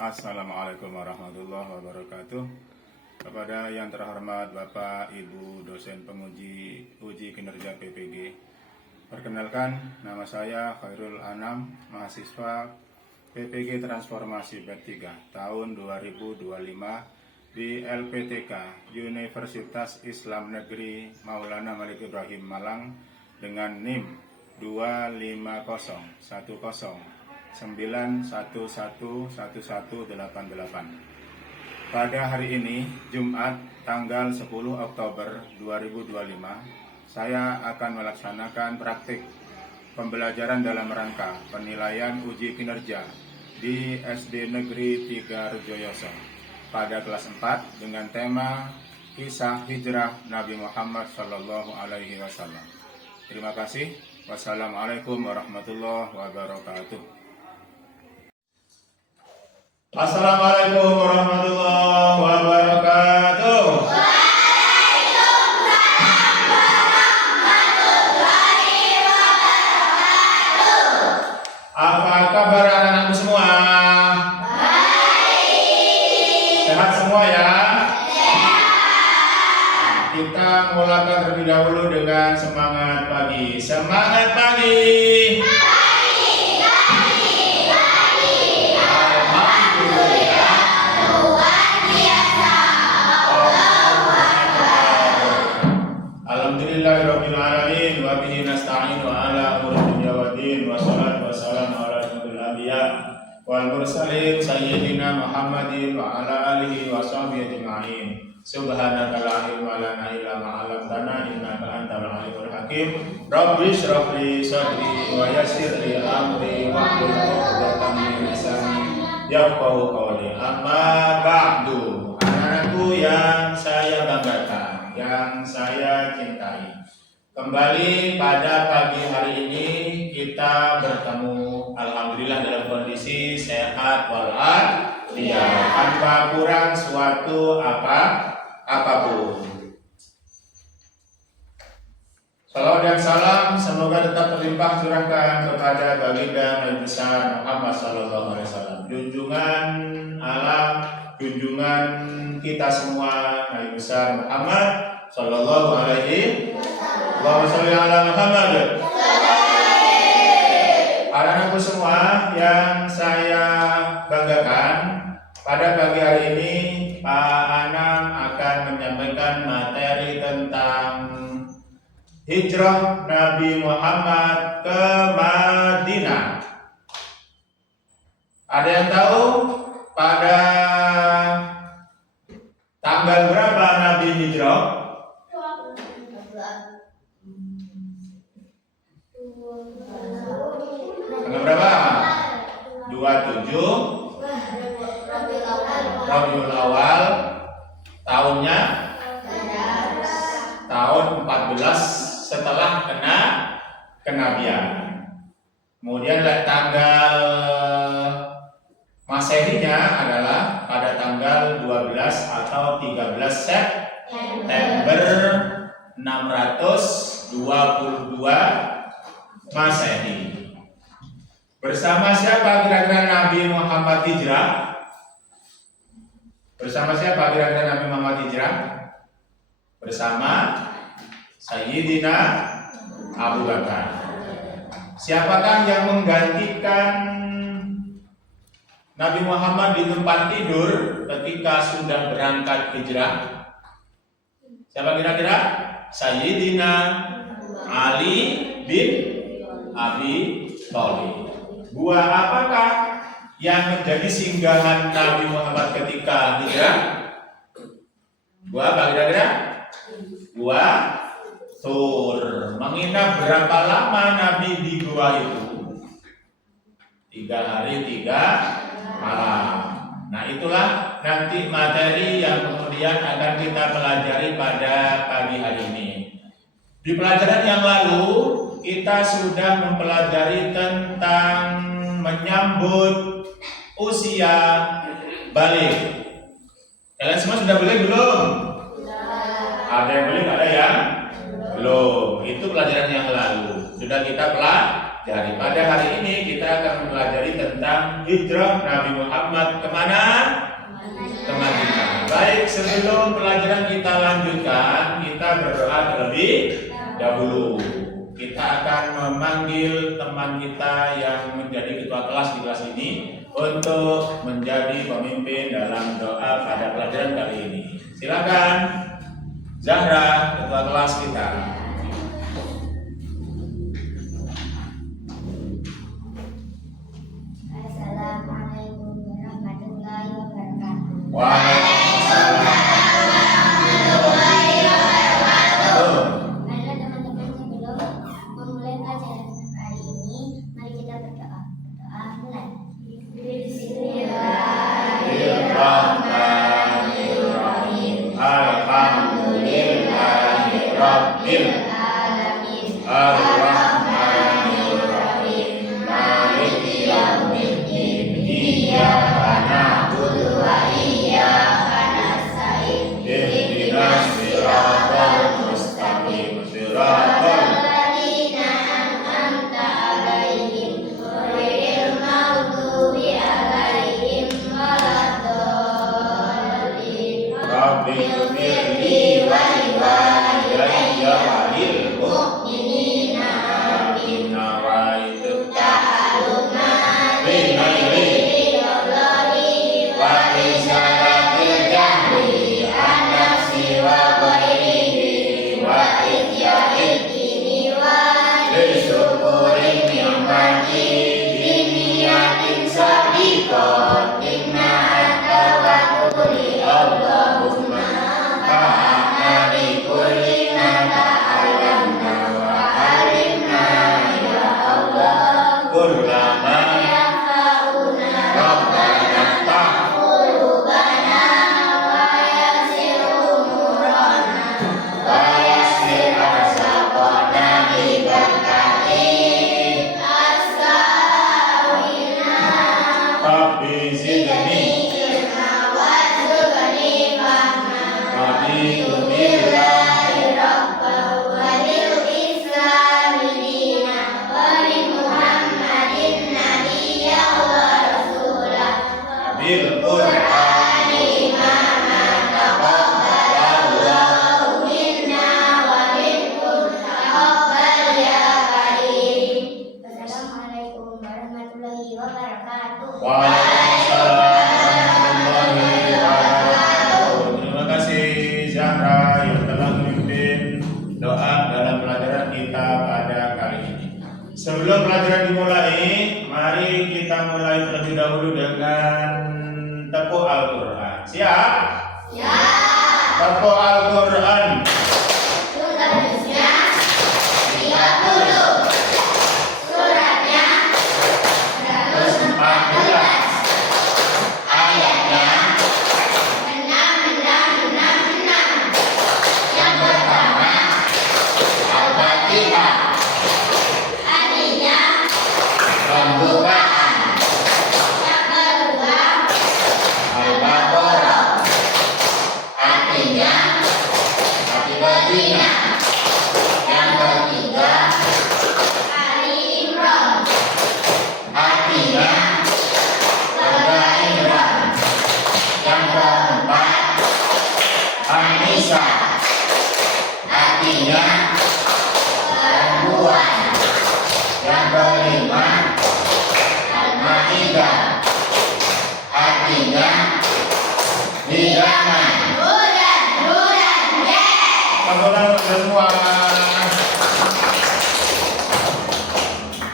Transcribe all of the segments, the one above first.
Assalamualaikum warahmatullahi wabarakatuh. Kepada yang terhormat Bapak, Ibu, dosen penguji uji kinerja PPG. Perkenalkan, nama saya Khairul Anam, mahasiswa PPG Transformasi Bab 3 tahun 2025 di LPTK Universitas Islam Negeri Maulana Malik Ibrahim Malang dengan NIM 2501091111188. Pada hari ini, Jumat tanggal 10 Oktober 2025, saya akan melaksanakan praktik pembelajaran dalam rangka penilaian uji kinerja di SD Negeri 3 Rejoyoso pada kelas 4 dengan tema Kisah Hijrah Nabi Muhammad SAW. Terima kasih. Wassalamualaikum warahmatullahi wabarakatuh. Assalamualaikum warahmatullahi wabarakatuh. Apa kabar anak-anakku semua? Baik. Sehat semua ya? Sehat. Kita mulakan terlebih dahulu dengan semangat pagi. Semangat pagi. Alhamdulillahirrabbilalamin wa bihi nasta'inu ala umuri dunya waddin wassalatu wassalamu ala asyrofil anbiya wal mursalin sayyidina Muhammadin wa ala alihi wa sahbihi ajma'in. Subhanaka la ilma lana illa ma 'allamtana innaka antal alimul hakim. Rabbi shrah li sadri wa yassir li amri wahlul 'uqdatam min lisani yafqahu qawli. Amma ba'du. Anak-anakku yang saya banggakan, yang saya cintai, kembali pada pagi hari ini kita bertemu alhamdulillah dalam kondisi sehat walafiat, tanpa kurang suatu apapun. Salawat dan salam semoga tetap terlimpah curahkan kepada baginda Nabi besar Muhammad sallallahu alaihi wasallam, junjungan alam, junjungan kita semua Nabi besar Muhammad sallallahu alaihi wasallam. Allahumma sholli ala Muhammad. Anak-anakku semua yang saya banggakan, pada pagi hari ini Pak Anam akan menyampaikan materi tentang hijrah Nabi Muhammad ke Madinah. Ada yang tahu pada tanggal berapa Nabi hijrah? Tanggal berapa? 27 Rabiul Awal, tahunnya tahun 14 setelah kenabian. Kemudian tanggal Masehinya adalah pada tanggal 12 atau 13 September 622 Masehi. Bersama siapa kira-kira Nabi Muhammad hijrah? Bersama siapa kira-kira Nabi Muhammad hijrah? Bersama Sayyidina Abu Bakar. Siapakah yang menggantikan Nabi Muhammad di tempat tidur ketika sudah berangkat hijrah? Siapa kira-kira? Sayyidina Ali bin Abi Thalib. Buah apakah yang menjadi singgahan Nabi Muhammad ketika hijrah? Buah apa kira-kira? Buah Tur. Menginap berapa lama Nabi di gua itu? 3 hari 3 malam. Nah, itulah nanti materi yang kemudian akan kita pelajari pada pagi hari ini. Di pelajaran yang lalu kita sudah mempelajari tentang menyambut usia balik. Kalian semua sudah balik belum? Ada yang balik, ada yang belum. Itu pelajaran yang lalu. sudah kita pelajari. Pada hari ini kita akan mempelajari tentang hijrah Nabi Muhammad kemana? Ke Madinah. Baik, sebelum pelajaran kita lanjutkan, kita berdoa terlebih dahulu. Kita akan memanggil teman kita yang menjadi ketua kelas di kelas ini untuk menjadi pemimpin dalam doa pada pelajaran kali ini. Silakan Zahra, ketua kelas kita. Assalamualaikum warahmatullahi wabarakatuh. Waalaikumsalam. Marilah teman-teman, sebelum memulai pelajaran hari ini, mari kita berdoa. Berdoa mulai. Bismillahirrahmanirrahim. Alhamdulillahirabbil alamin. Arrahmanirrahim. Maliki yaumiddin. Iyyaka na'budu wa iyyaka nasta'in. Ihdinas siratal mustaqim. Siratal Alladzina an'amta 'alaihim ghairil maghdubi 'alaihim waladdallin. Rabbighfirli wa liwalidayya wa lil mu'minina amina wa Ta'aluna bi'naili wa isaratil jahri an-nafsi wa ghairihi wa idya'idini wa lisyukurin ni'mati biniyatin sabiqatin ma'atawakuli Allahumma fa'amari kulli nata'alamna wa alimna ya Allah kullama Rabbana qulubana wa yassir umurana wa yassir asaqana ibadati astagfirullah Rabbi zidni warzuqni fahma Raditu billahi rabban wa lil islami dinan wa li muhammadin nabiyyan wa rasulah bil Qur'ani imaman taqabbalallahu minna wa minkum taqabbal ya karim. Wassalamualaikum warahmatullahi wabarakatuh. Waalaikumsalam warahmatullahi wabarakatuh. Terima kasih Zahra yang telah memimpin doa dalam pelajaran kita pada kali ini. Sebelum pelajaran dimulai, mari kita mulai terlebih dahulu dengan tepuk Al-Quran. Siap? Ya, Tepuk Al-Quran. tulisnya 30, suratnya 114, ayatnya 6666. Yang pertama, Al-Fatihah, artinya pembukaan. Yang kedua, Al-Baqarah, artinya Al-Madinah. yang ketiga, Ali Imran, Artinya Surga Imran. yang keempat An-Nisa, artinya perempuan. Yang kelima Al-Maidah, artinya hidangan. Saudara semua.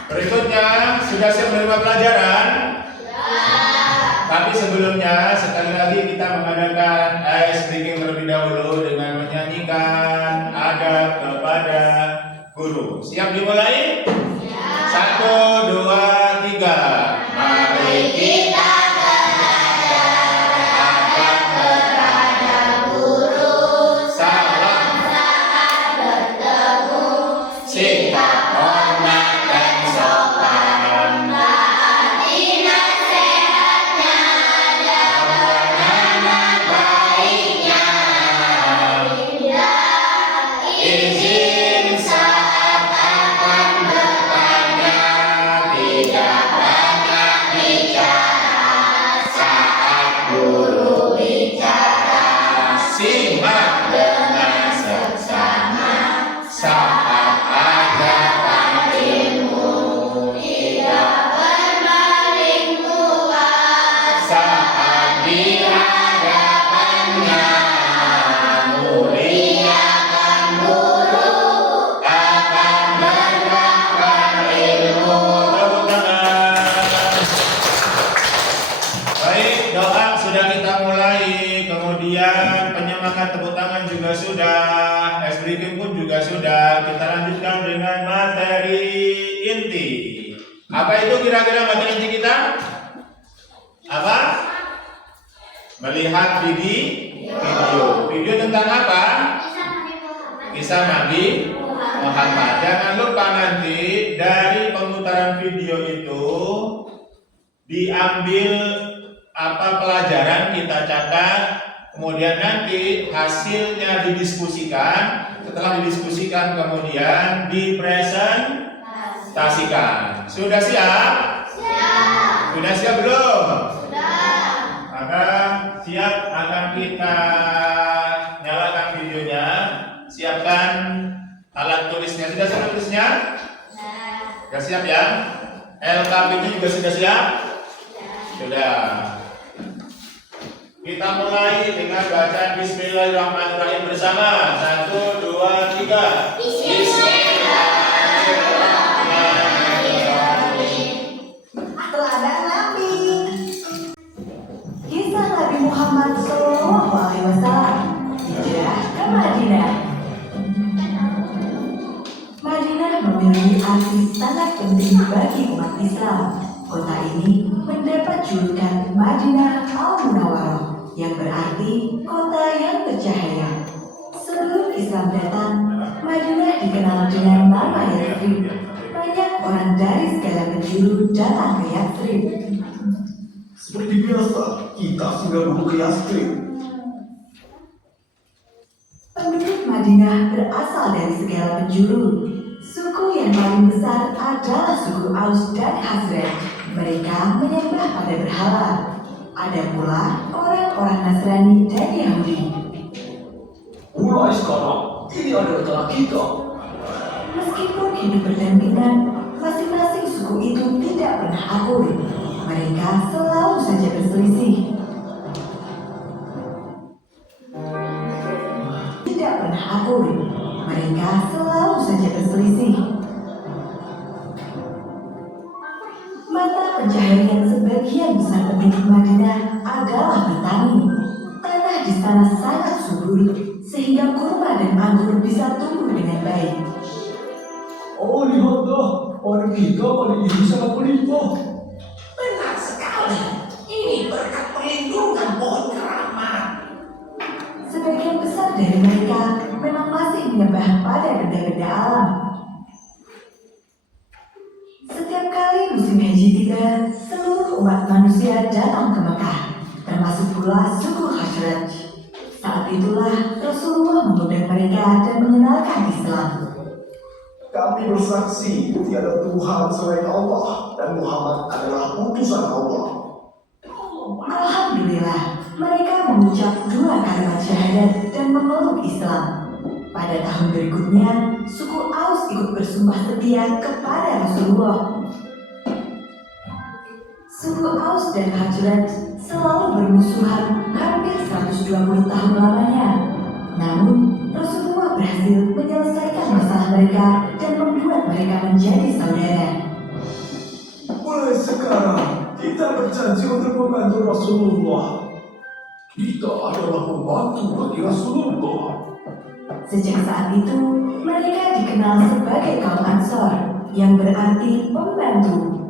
Berikutnya sudah siap menerima pelajaran. Tapi sebelumnya sekali lagi kita mengadakan ice breaking terlebih dahulu dengan menyanyikan adab kepada guru. Siap dimulai? 1, 2, 3. Mari kita adab kepada guru. Salam sikap hormat dan sopan. Izin saat akan sudah kita mulai. Kemudian penyemangat tepuk tangan juga sudah, es breaking pun juga sudah. Kita lanjutkan dengan materi inti. Apa itu kira-kira materi inti kita? Apa? Melihat video. Video tentang apa? Kisah Nabi Muhammad. Jangan lupa nanti dari pemutaran video itu diambil apa pelajaran kita catat, kemudian nanti hasilnya didiskusikan. Setelah didiskusikan kemudian dipresentasikan. Sudah siap? Siap. Sudah siap belum? Sudah. Maka siap, akan kita nyalakan videonya. Siapkan alat tulisnya. Sudah siap tulisnya? Sudah siap ya? LKP-nya juga sudah siap? Sudah. Kita mulai dengan bacaan Bismillahirrahmanirrahim bersama. 1, 2, 3. Bismillahirrahmanirrahim. Teladan Nabi. Kisah Nabi Muhammad SAW hijrah ke Madinah. Madinah memiliki arti sangat penting bagi umat Islam. Kota ini mendapat julukan Madinah Al-Munawwarah, yang berarti kota yang bercahaya. Sebelum Islam datang, Madinah dikenal dengan nama Yathrib. Banyak orang dari segala penjuru datang ke Yathrib. Seperti biasa, kita sudah dulu ke Yathrib. Penduduk Madinah berasal dari segala penjuru. Suku yang paling besar adalah suku Aus dan Khazraj. Mereka menyembah pada berhala. Ada pula orang-orang Nasrani dan Yahudi. Mulai sekarang, ini adalah tanah kita. Meskipun hidup berdampingan, masing-masing suku itu tidak pernah akur. Mereka selalu saja berselisih. Tidak pernah akur. Mereka selalu saja berselisih. Mata pencaharian sebagian besar penduduk Madinah adalah bertani. Tanah di sana sangat subur, sehingga kurma dan anggur bisa tumbuh dengan baik. Oh, lihatlah, orang kita kali ini sangat melimpah. Benar sekali. Ini berkat perlindungan pohon keramat. Sebagian besar dari mereka memang masih menyembah pada benda-benda alam. Setiap kali musim haji tiba, seluruh umat manusia datang ke Mekah, termasuk pula suku Khazraj. Saat itulah Rasulullah mengundang mereka dan mengenalkan Islam. Kami bersaksi tiada Tuhan selain Allah dan Muhammad adalah utusan Allah. Alhamdulillah, mereka mengucap 2 kalimat syahadat dan memeluk Islam. Pada tahun berikutnya, suku Aus ikut bersumpah setia kepada Rasulullah. Suku Aus dan Khazraj selalu bermusuhan hampir 120 tahun lamanya. Namun, Rasulullah berhasil menyelesaikan masalah mereka dan membuat mereka menjadi saudara. Mulai sekarang, kita berjanji untuk membantu Rasulullah. Kita adalah pembantu bagi Rasulullah. Sejak saat itu, mereka dikenal sebagai kaum Ansor, yang berarti pembantu.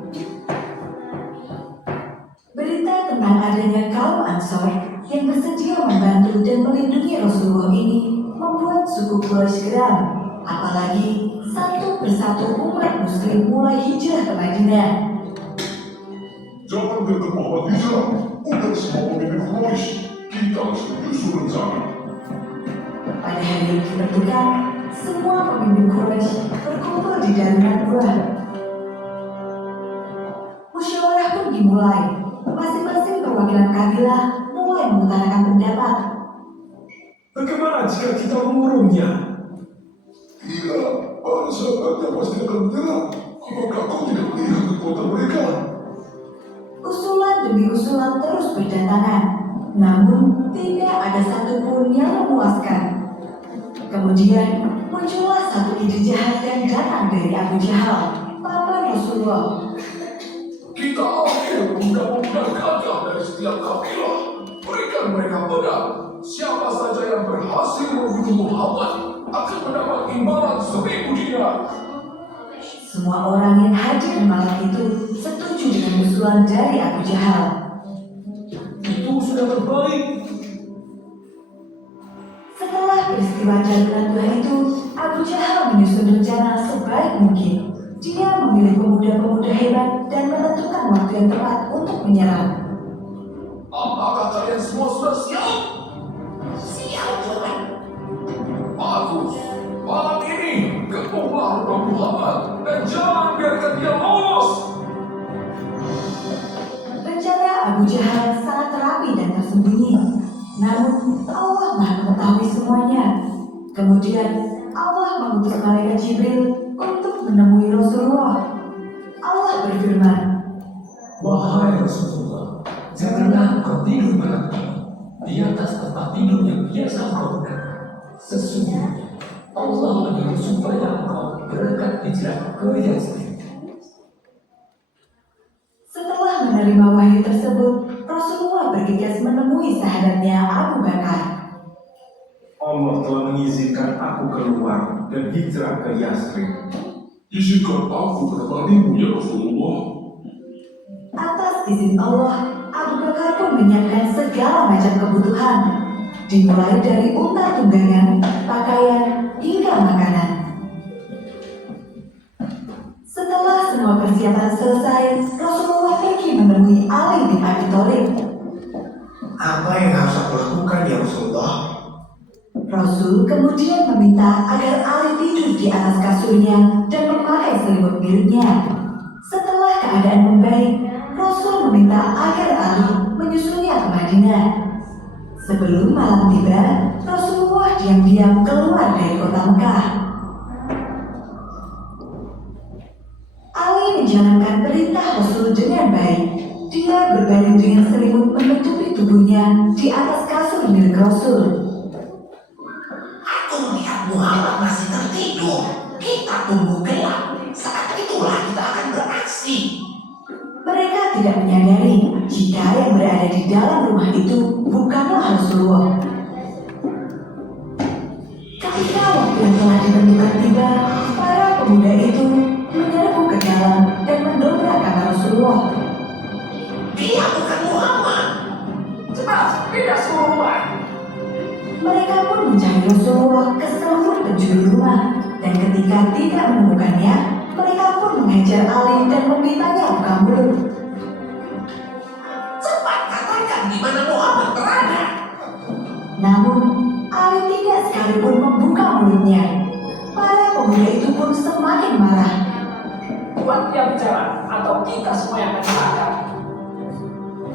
Berita tentang adanya kaum Ansor yang bersedia membantu dan melindungi Rasulullah ini membuat suku Quraisy geram. Apalagi satu persatu umat Muslim mulai hijrah ke Madinah. Jangan berkemauan hijrah untuk semua pemimpin Quraisy. Kita harus menyusun rencana. Pada hari yang ditentukan, semua pemimpin Quraisy berkumpul di dalam gua. Musyawarah pun dimulai. Masing-masing perwakilan kabilah mulai mengutarakan pendapat. Bagaimana jika kita mengurungnya? Gila, bangsa sahabatnya pasti akan menyerang. Apakah kau tidak melihat kekuatan mereka? Usulan demi usulan terus berdatangan, namun tidak ada satupun yang memuaskan. Kemudian muncullah satu ide jahat yang datang dari Abu Jahal, paman Rasulullah. Kita akhir menggabungkan gagah dari setiap kabilah. pengikut Muhammad akan mendapat imbalan 1000 dinar. Semua orang yang hadir malam itu setuju dengan usulan dari Abu Jahal. Itu sudah terbaik. Setelah peristiwa jamuran tua itu, Abu Jahal menyusun rencana sebaik mungkin. Dia memilih pemuda-pemuda hebat dan menentukan waktu yang tepat untuk menyerang. Apakah kalian semua sudah siap? Siap, Tuhan. Bagus. Malam ini kepunglah rumah Muhammad dan jangan biarkan dia lolos. Rencana Abu Jahal sangat rapi dan tersembunyi. Namun Allah Maha mengetahui semuanya. Kemudian Allah mengutus malaikat Jibril untuk menemui Rasulullah. Allah berfirman, Wahai Rasulullah, janganlah kau tidur malam ini di atas tempat tidur yang biasa kau gunakan. Sesungguhnya Allah menyuruh supaya engkau berangkat hijrah ke Yastrib. setelah menerima wahyu tersebut, Rasulullah bergegas menemui sahabatnya Abu Bakar. Allah telah mengizinkan aku keluar dan hijrah ke Yastrib. Izinkan aku menemanimu ya Rasulullah. Atas izin Allah, Abu Bakar pun menyiapkan segala macam kebutuhan, dimulai dari unta tunggangan, pakaian, hingga makanan. Setelah semua persiapan selesai, Rasulullah pergi menemui Ali bin Abi Thalib. Apa yang harus aku lakukan ya Rasulullah? Rasul kemudian meminta agar Ali tidur di atas kasurnya dan memakai selimut miliknya. Setelah keadaan membaik, Rasul meminta agar Ali menyusulnya ke Madinah. Sebelum malam tiba, Rasulullah diam-diam keluar dari kota Mekah. Ali menjalankan perintah Rasul dengan baik. Dia berbaring dengan selimut menutupi tubuhnya di atas kasur milik Rasul. Aku melihat Muhammad masih tertidur. Kita tunggu gelap. Saat itulah kita akan beraksi. Mereka tidak menyadari jika yang berada di dalam rumah itu bukanlah Rasulullah. Ketika waktu yang telah ditentukan tiba, para pemuda itu menyerbu ke dalam dan mendobrak kamar Rasulullah. Dia bukan Muhammad. Cepat, pindah semua rumah. Mereka pun mencari Rasulullah ke seluruh penjuru rumah, dan ketika tidak menemukannya, mereka pun mengejar Ali dan memintanya buka mulut. Cepat katakan di mana Muhammad berada. Namun, Ali tidak sekalipun membuka mulutnya. Para pemuda itu pun semakin marah. Buat dia bicara atau kita semua yang akan celaka.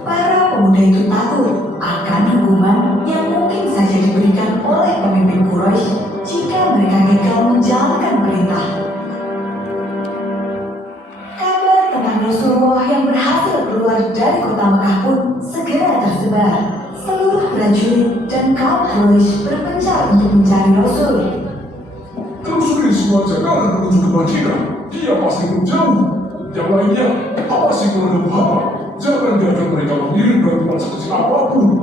Para pemuda itu takut akan hukuman yang mungkin saja diberikan oleh pemimpin Quraisy jika mereka gagal menjalankan perintah. Kabar tentang Rasulullah yang berhasil keluar dari kota Mekah pun segera tersebar. Seluruh prajurit dan kaum Quraisy berpencar untuk mencari Rasul. Telusuri semua jalanan menuju ke Madinah. Dia pasti belum jauh. Yang lainnya, awasi keluarga Muhammad. Jangan biarkan mereka mengirim bantuan sekecil apapun.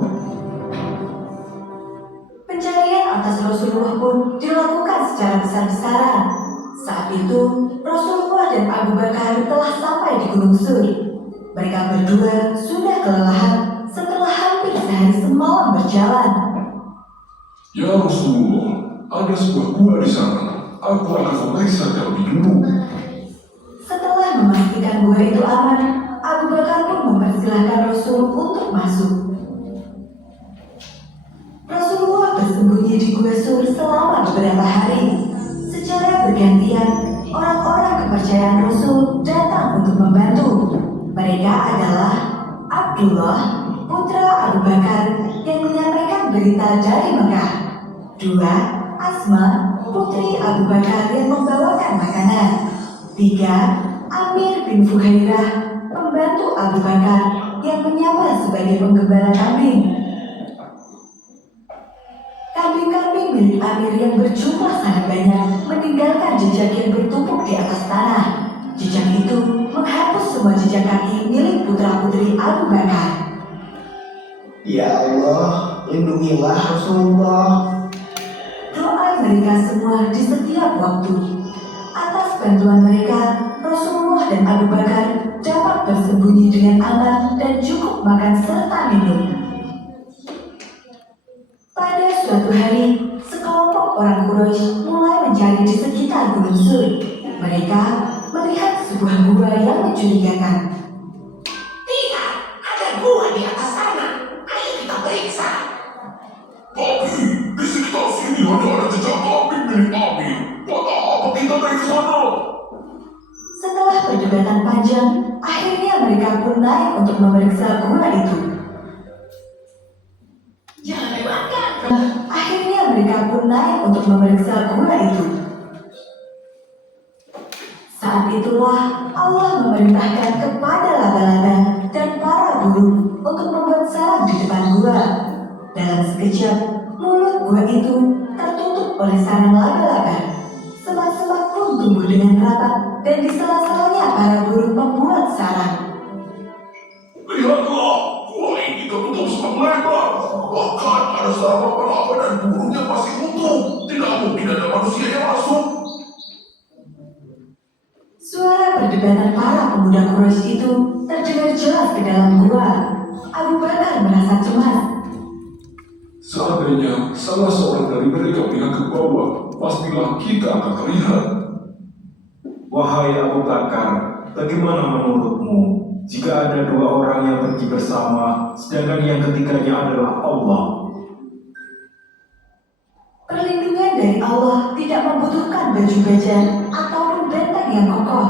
Pencarian atas Rasulullah pun dilakukan secara besar-besaran. Saat itu, Rasulullah dan Abu Bakar telah sampai di Gunung Sur. Mereka berdua sudah kelelahan setelah hampir sehari semalam berjalan. Ya Rasulullah, ada sebuah gua di sana. Aku akan memeriksa terlebih dulu. Setelah memastikan gua itu aman, Abu Bakar pun mempersilahkan Rasul untuk masuk. Rasulullah bersembunyi di Gua Sur selama beberapa hari. Secara bergantian, orang-orang kepercayaan Rasul datang untuk membantu. Mereka adalah Abdullah, putra Abu Bakar yang menyampaikan berita dari Mekah. 2. Asma, putri Abu Bakar yang membawakan makanan. 3. Amir bin Fuhairah, pembantu Abu Bakar yang menyamar sebagai penggembala kambing. Kambing-kambing milik Amir yang berjumlah sangat banyak meninggalkan jejak yang bertumpuk di atas tanah. Jejak itu menghapus semua jejak kaki milik putra-putri Abu Bakar. Ya Allah, lindungilah Rasulullah. Doa mereka semua di setiap waktu. Atas bantuan mereka, Rasulullah dan Abu Bakar dapat bersembunyi dengan aman dan cukup makan serta minum. Pada suatu hari, sekelompok orang Quraisy mulai mencari di sekitar Gunung Sur. Mereka melihat sebuah gua yang mencurigakan. Tidak, ada gua di atas sana. Ayo kita periksa. Tapi di sekitar sini hanya ada jejak kambing milik Abi. Buat apa kita naik ke sana? Setelah perdebatan panjang, akhirnya mereka pun naik untuk memeriksa gua itu. Jangan lewatkan. Akhirnya mereka pun naik untuk memeriksa gua itu. Saat itulah Allah memerintahkan kepada laba-laba dan para burung untuk membuat sarang di depan gua. Dalam sekejap, mulut gua itu tertutup oleh sarang laba-laba. Semak-semak pun tumbuh dengan rapat dan di sela-selanya para burung membuat sarang. Lihatlah, gua ini tertutup semak lebar. Bahkan ada sarang laba-laba dan burung yang masih utuh. Tidak mungkin ada manusia yang masuk. Suara perdebatan para pemuda Quraisy itu terdengar jelas ke dalam gua. Abu Bakar merasa cemas. Seandainya salah seorang dari mereka melihat ke bawah, pastilah kita akan terlihat. Wahai Abu Bakar, bagaimana menurutmu jika ada dua orang yang pergi bersama, sedangkan yang ketiganya adalah Allah? Perlindungan dari Allah tidak membutuhkan baju baja ataupun benteng yang kokoh.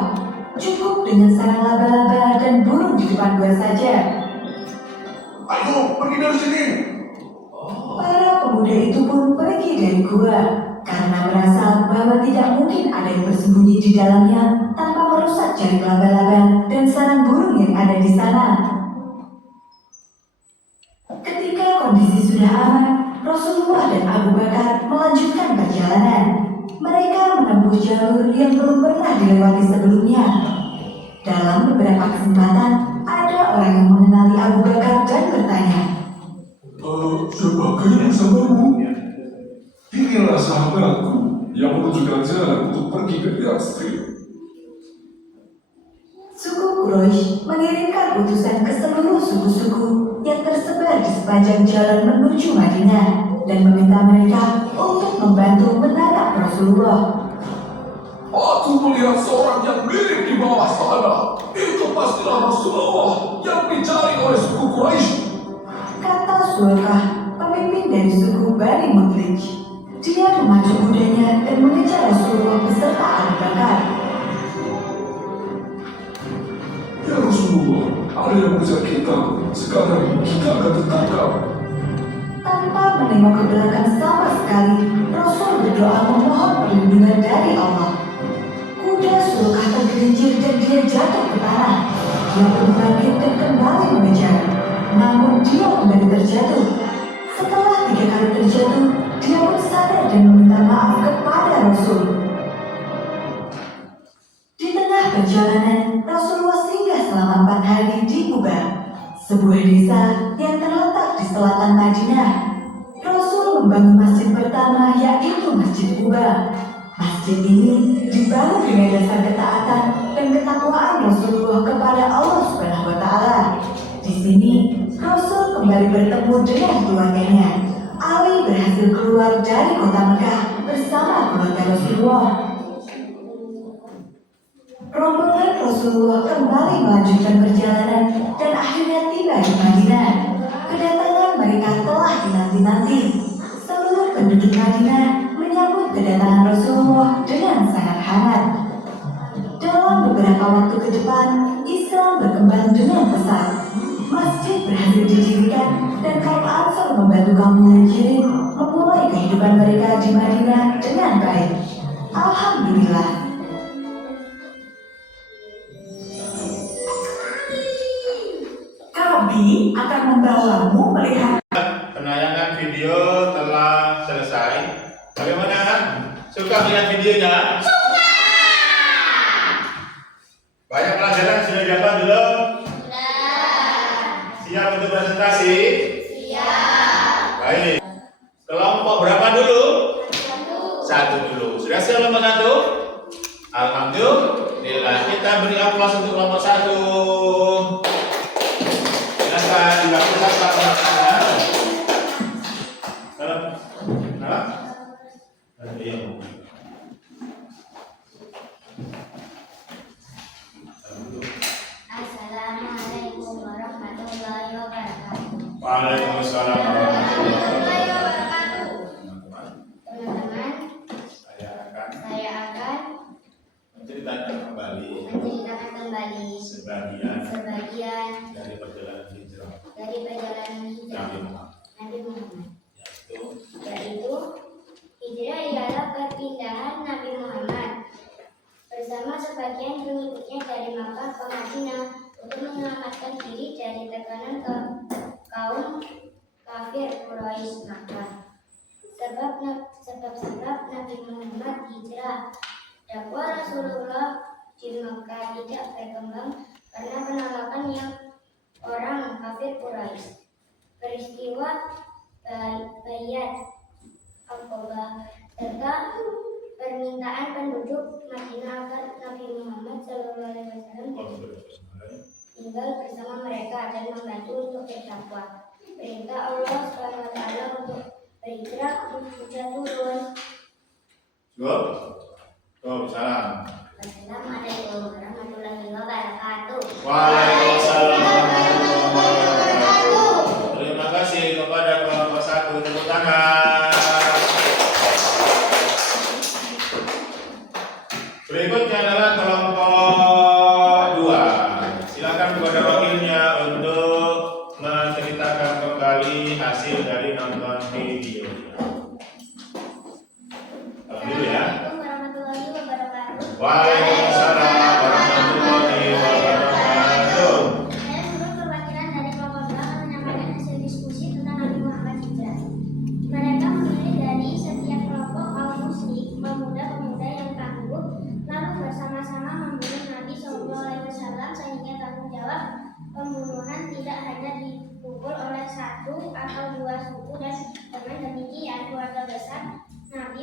Cukup dengan sarang laba-laba dan burung di depan gua saja. Ayo, pergi dari sini. Para pemuda itu pun pergi dari gua karena merasa bahwa tidak mungkin ada yang bersembunyi di dalamnya tanpa merusak jaring laba-laba dan sarang burung yang ada di sana. Ketika kondisi sudah aman, Rasulullah dan Abu Bakar melanjutkan perjalanan. Mereka menempuh jalur yang belum pernah dilewati sebelumnya. Dalam beberapa kesempatan, ada orang yang mengenali Abu Bakar dan bertanya, Siapakah yang bersamamu? Inilah sahabatku yang menunjukkan jalan untuk pergi ke Yathrib. suku Quraisy mengirimkan utusan ke seluruh suku-suku yang tersebar di sepanjang jalan menuju Madinah dan meminta mereka untuk membantu menangkap Rasulullah. Aku melihat seorang yang mirip di bawah sana. Itu pastilah Rasulullah yang dicari oleh suku Quraisy. Kata Sulkah, pemimpin dari suku Bani Mudlij. Dia memacu kudanya dan mengejar Rasulullah beserta Abu Bakar. Ya Rasulullah, ada yang mengejar kita. Sekarang kita akan tertangkap. Tanpa menengok ke belakang sama sekali, Rasul berdoa memohon perlindungan dari Allah. Kuda Sulkah tergelincir dan dia jatuh ke tanah. Dia pun bangkit dan kembali mengejar. Namun dia kembali terjatuh. Setelah 3 kali terjatuh, dia pun sadar dan meminta maaf kepada Rasul. Di tengah perjalanan, Rasulullah singgah selama 4 hari di Kuba, sebuah desa yang terletak di selatan Madinah. Rasul membangun masjid pertama, yaitu Masjid Kuba. Masjid ini dibangun dengan dasar ketaatan dan ketakwaan Rasulullah kepada Allah Subhanahu wa Ta'ala. Di sini, Rasul kembali bertemu dengan keluarganya. Ali berhasil keluar dari kota Mekah bersama keluarga Rasulullah. Rombongan Rasulullah kembali melanjutkan perjalanan dan akhirnya tiba di Madinah. Kedatangan mereka telah dinanti-nanti. Seluruh penduduk Madinah menyambut kedatangan Rasulullah dengan sangat hangat. Dalam beberapa waktu ke depan, Islam berkembang dengan pesat. Masjid berhasil didirikan dan kaum Ansor membantu kaum Muhajirin memulai kehidupan mereka di Madinah dengan baik. Alhamdulillah. Kami akan membawamu melihat. Penayangan video telah selesai. Bagaimana? Suka melihat videonya? Suka! Banyak pelajaran sudah dapat belum? Siap untuk presentasi? Siap. Baik. Kelompok berapa dulu? 1. kelompok 1? Alhamdulillah. Kita beri aplaus untuk kelompok 1. Silakan dilakukan pelaksanaannya. Kenapa? Iya. Assalamualaikum warahmatullahi wabarakatuh. Waalaikumsalam warahmatullahi wabarakatuh. Teman-teman, Saya saya akan menceritakan kembali menceritakan kembali sebagian sebagian dari perjalanan hijrah dari perjalanan hijrah Nabi Muhammad. Nabi Muhammad, Yaitu yaitu hijrah ialah perpindahan Nabi Muhammad bersama sebagian pengikutnya dari Makkah ke Madinah untuk menyelamatkan diri dari tekanan kaum kafir Quraisy Makkah. Sebab Nabi Muhammad hijrah. Dakwah Rasulullah di Makkah tidak berkembang karena penolakan yang orang kafir Quraisy. Peristiwa Bayat Aqabah serta permintaan penduduk Madinah agar Nabi Muhammad SAW tinggal bersama mereka dan membantu untuk berdakwah. Perintah Allah SWT untuk berhijrah sudah turun. salam. Assalamualaikum warahmatullahi wabarakatuh. Waalaikumsalam warahmatullahi wabarakatuh. Terima kasih kepada kelompok 1. Tepuk tangan. Berikutnya adalah kelompok 2. Silakan kepada wakilnya untuk menceritakan kembali hasil dari nonton video. Alhamdulillah. Assalamualaikum warahmatullahi wabarakatuh. Waalaikumsalam warahmatullahi wabarakatuh. Saya turut perwakilan dari kelompok 2 akan menyampaikan hasil diskusi tentang Nabi Muhammad hijrah. Mereka memilih dari setiap kelompok kaum muslim, pemuda-pemuda yang tangguh, lalu bersama-sama membunuh Nabi SAW sehingga tanggung jawab pembunuhan tidak hanya dipukul oleh 1 atau 2 suku, dan dengan demikian keluarga besar Nabi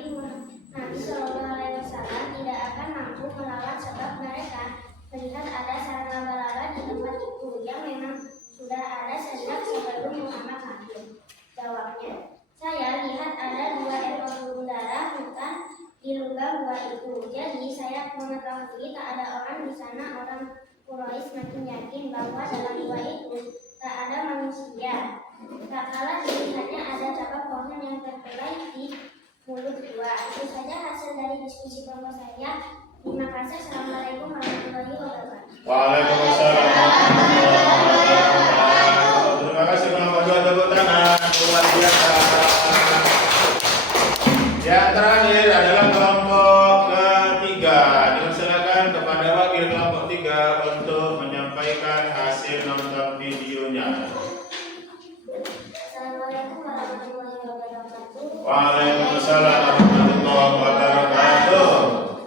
SAW tidak akan mampu melawan sebab mereka melihat ada sarang laba-laba di tempat itu yang memang sudah ada sejak sebelum Muhammad lahir. Jawabnya, saya lihat ada 2 ekor burung dara hutan di lubang gua itu. Jadi saya mengetahui tak ada orang di sana. Orang Quraisy makin yakin bahwa dalam gua itu tak ada manusia. Tak kalah dilihatnya ada cabang pohon yang terbelah di mulut gua. Itu saja hasil dari diskusi kelompok saya. Terima kasih. Assalamualaikum warahmatullahi wabarakatuh. Waalaikumsalam warahmatullahi wabarakatuh. Terima kasih kelompok 2. Tepuk tangan. Luar biasa. Yang terakhir adalah kelompok ketiga. Dipersilakan kepada wakil kelompok 3 untuk menyampaikan hasil nonton videonya. Assalamualaikum warahmatullahi wabarakatuh. Waalaikumsalam warahmatullahi wabarakatuh.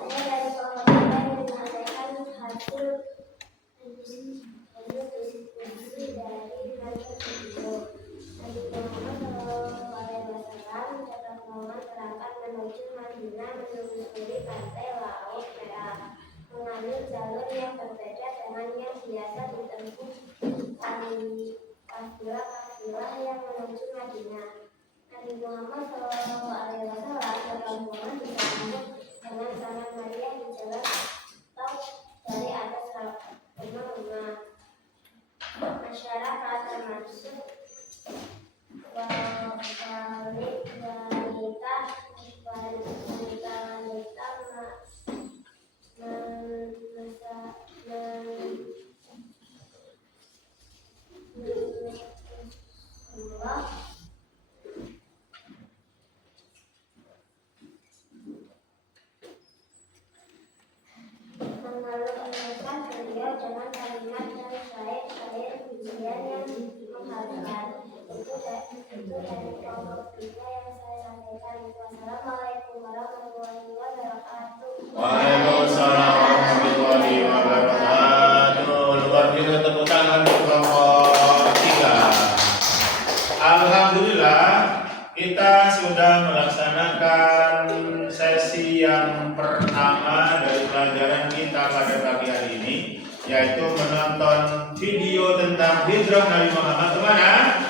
Saya dari kelompok 3 yang menyampaikan hasil diskusi dari hasil video. Nabi Muhammad SAW dapat momen berangkat menuju Madinah menyusuri pantai Laut Merah, mengambil jalur yang berbeda dengan yang biasa ditempuh kafilah yang menuju Madinah. Nabi Muhammad SAW dapat momen disambut dengan tangan Maria di jalan tol dari atas rumah-rumah masyarakat, termasuk mengeluarkan beliau dengan kalimat dan syair-syair pujian yang mengharumkan. Itu dari kelompok 3 yang saya sampaikan. Wassalamualaikum warahmatullahi wabarakatuh. Waalaikumsalam warahmatullahi wabarakatuh. Luar biasa, tepuk tangan untuk kelompok 3. Alhamdulillah, kita sudah melaksanakan sesi yang pertama dari pelajaran kita pada pagi hari ini, yaitu menonton video tentang hijrah Nabi Muhammad kemana?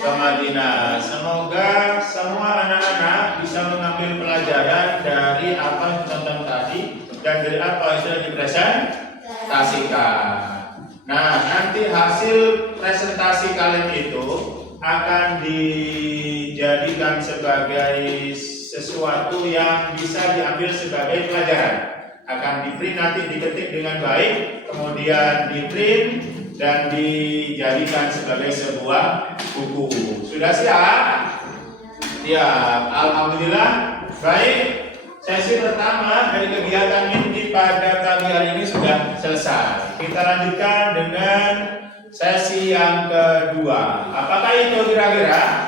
Ke Madinah. Semoga semua anak-anak bisa mengambil pelajaran dari apa yang ditonton tadi dan dari apa yang sudah dipresentasikan. Nah, nanti hasil presentasi kalian itu akan dijadikan sebagai sesuatu yang bisa diambil sebagai pelajaran. Akan di-print nanti, diketik dengan baik, kemudian di-print dan dijadikan sebagai sebuah buku. Sudah siap? Siap. Alhamdulillah. Baik. Sesi pertama dari kegiatan inti pada pagi hari ini sudah selesai. Kita lanjutkan dengan sesi yang kedua. Apakah itu kira-kira?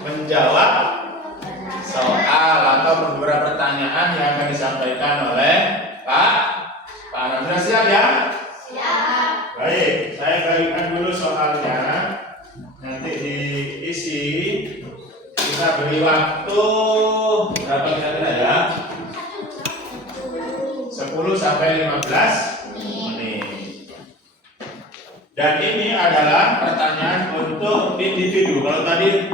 Menjawab soal atau beberapa pertanyaan yang akan disampaikan oleh Pak Anam. Sudah siap ya? Siap. Baik, saya bagikan dulu soalnya. Nanti diisi. Kita beri waktu berapa kira-kira ya? 10 sampai 15 menit. Dan ini adalah pertanyaan untuk individu. Kalau tadi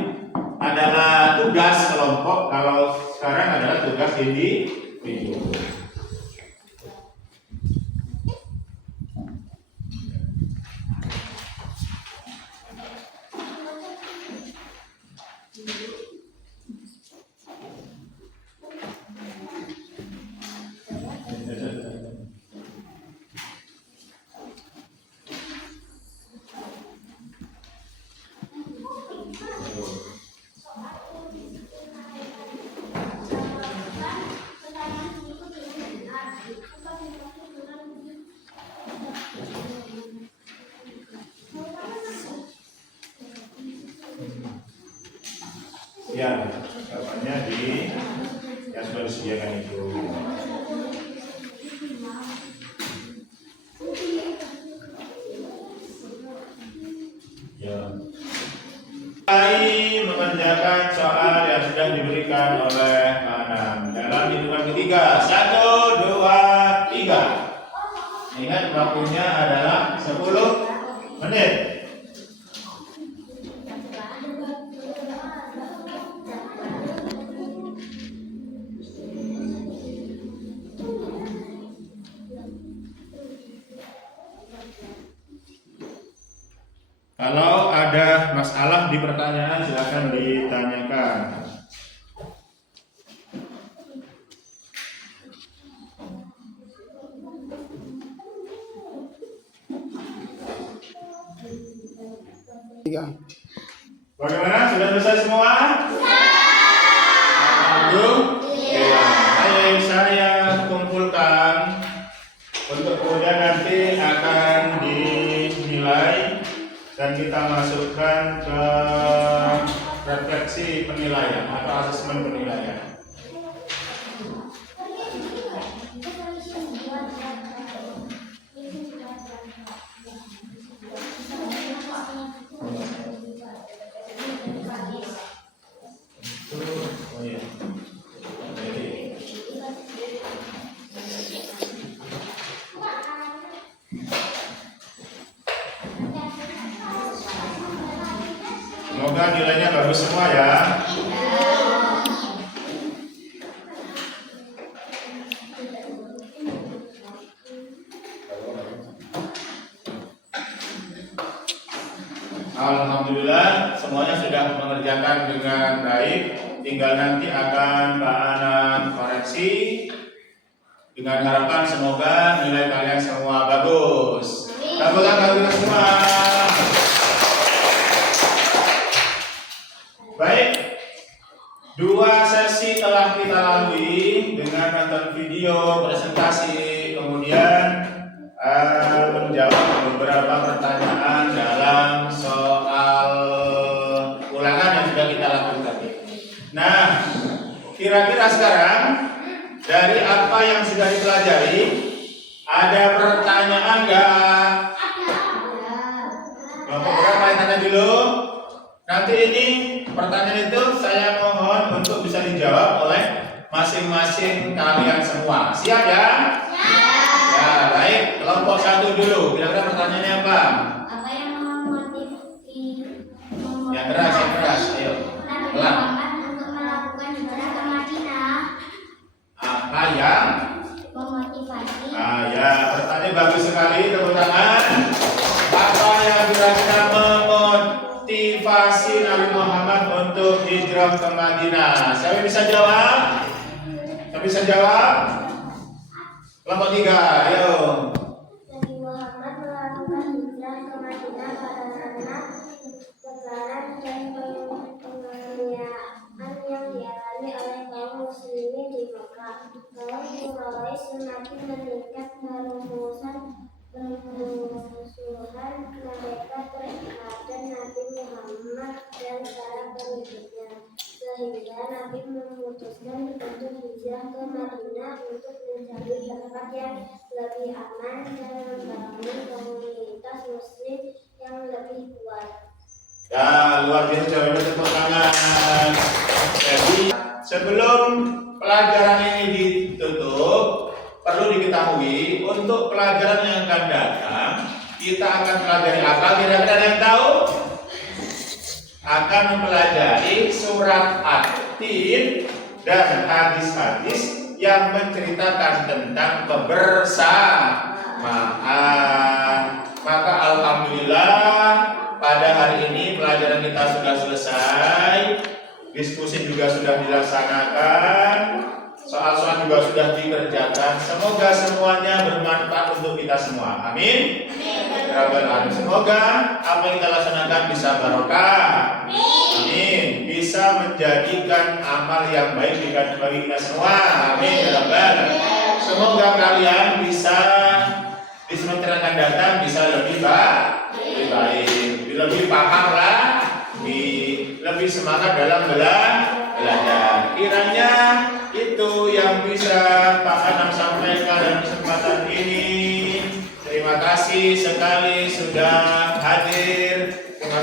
adalah tugas kelompok, kalau sekarang adalah tugas individu. Ya, jawabannya di yang sudah disediakan itu. Ya. Mulai mengerjakan soal yang sudah diberikan oleh Anam dalam hitungan ketiga. 1, 2, 3. Ingat waktunya adalah 10 menit. Kalau ada masalah di pertanyaan silakan ditanyakan. Bagaimana? Sudah selesai semua? Alhamdulillah. Baik, saya kumpulkan untuk kemudian nanti akan dinilai dan kita masukkan ke refleksi penilaian atau asesmen penilaian. Semoga nilainya bagus semua ya. Alhamdulillah semuanya sudah mengerjakan dengan baik. Tinggal nanti akan Pak Anam koreksi. Dengan harapan semoga nilai kalian semua bagus. Baguslah kalian semua. Baik, 2 sesi telah kita lalui dengan nonton video, presentasi, kemudian menjawab beberapa pertanyaan dalam soal ulangan yang sudah kita lakukan. Nah, kira-kira sekarang dari apa yang sudah dipelajari, ada pertanyaan nggak? Kelompok berapa yang tanya dulu? Nanti ini pertanyaan itu saya mohon untuk bisa dijawab oleh masing-masing kalian semua. Siap ya? Siap. Ya, baik. Kelompok 1 dulu. Kira-kira pertanyaannya apa? Apa yang Yang keras. Ayo. Nabi Pelan. Muhammad untuk melakukan hijrah ke Madinah? Apa yang? Memotivasi. Ya, pertanyaan bagus sekali. Tepuk tangan. Apa yang kira-kira memotivasi Nabi Muhammad untuk hijrah ke Madinah? Siapa yang bisa jawab? Siapa bisa jawab? Kelompok 3, ayo. Nabi Muhammad melakukan hijrah ke Madinah karena tekanan dan penganiayaan yang dialami oleh kaum muslimin di Mekah. Kaum Quraisy semakin meningkat merumusan permusuhan mereka terhadap Nabi Muhammad dan para pengikutnya, sehingga Nabi memutuskan untuk hijrah ke Madinah untuk mencari tempat yang lebih aman dan membangun komunitas muslim yang lebih kuat. Ya, luar biasa jawabannya, tepuk tangan. Jadi, sebelum pelajaran ini ditutup, perlu diketahui untuk pelajaran yang akan datang, kita akan pelajari apa? Kira-kira ada yang tahu? Akan mempelajari surat At-Tin dan hadis-hadis yang menceritakan tentang kebersamaan. Maka alhamdulillah pada hari ini pelajaran kita sudah selesai, diskusi juga sudah dilaksanakan, soal-soal juga sudah dikerjakan. Semoga semuanya bermanfaat untuk kita semua. Amin. Semoga apa yang kita laksanakan bisa barokah. Amin. Bisa menjadikan amal yang baik bagi kita semua. Amin. Semoga kalian bisa di semester yang akan datang bisa lebih baik, lebih paham lah, lebih semangat dalam belajar. Kiranya itu yang bisa Pak Anam sampaikan dalam kesempatan ini. Terima kasih sekali sudah hadir. Terima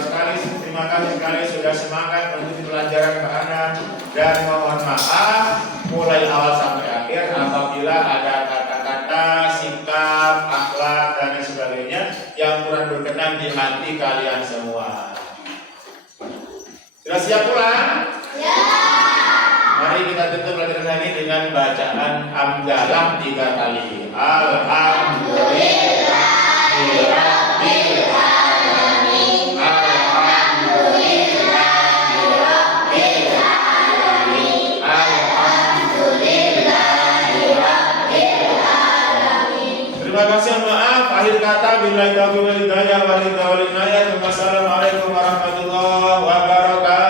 kasih sekali sudah semangat mengikuti pelajaran Pak Anam. Dan mohon maaf mulai awal sampai akhir apabila ada kata-kata, sikap, akhlak dan lain sebagainya yang kurang berkenan di hati kalian semua. Sudah siap pulang? Ya. Mari kita tutup pelajaran ini dengan bacaan hamdalah 3 kali. Alhamdulillah. Terima kasih, maaf. Akhir kata billahi taufiq wal hidayah. Wassalamualaikum warahmatullahi wabarakatuh.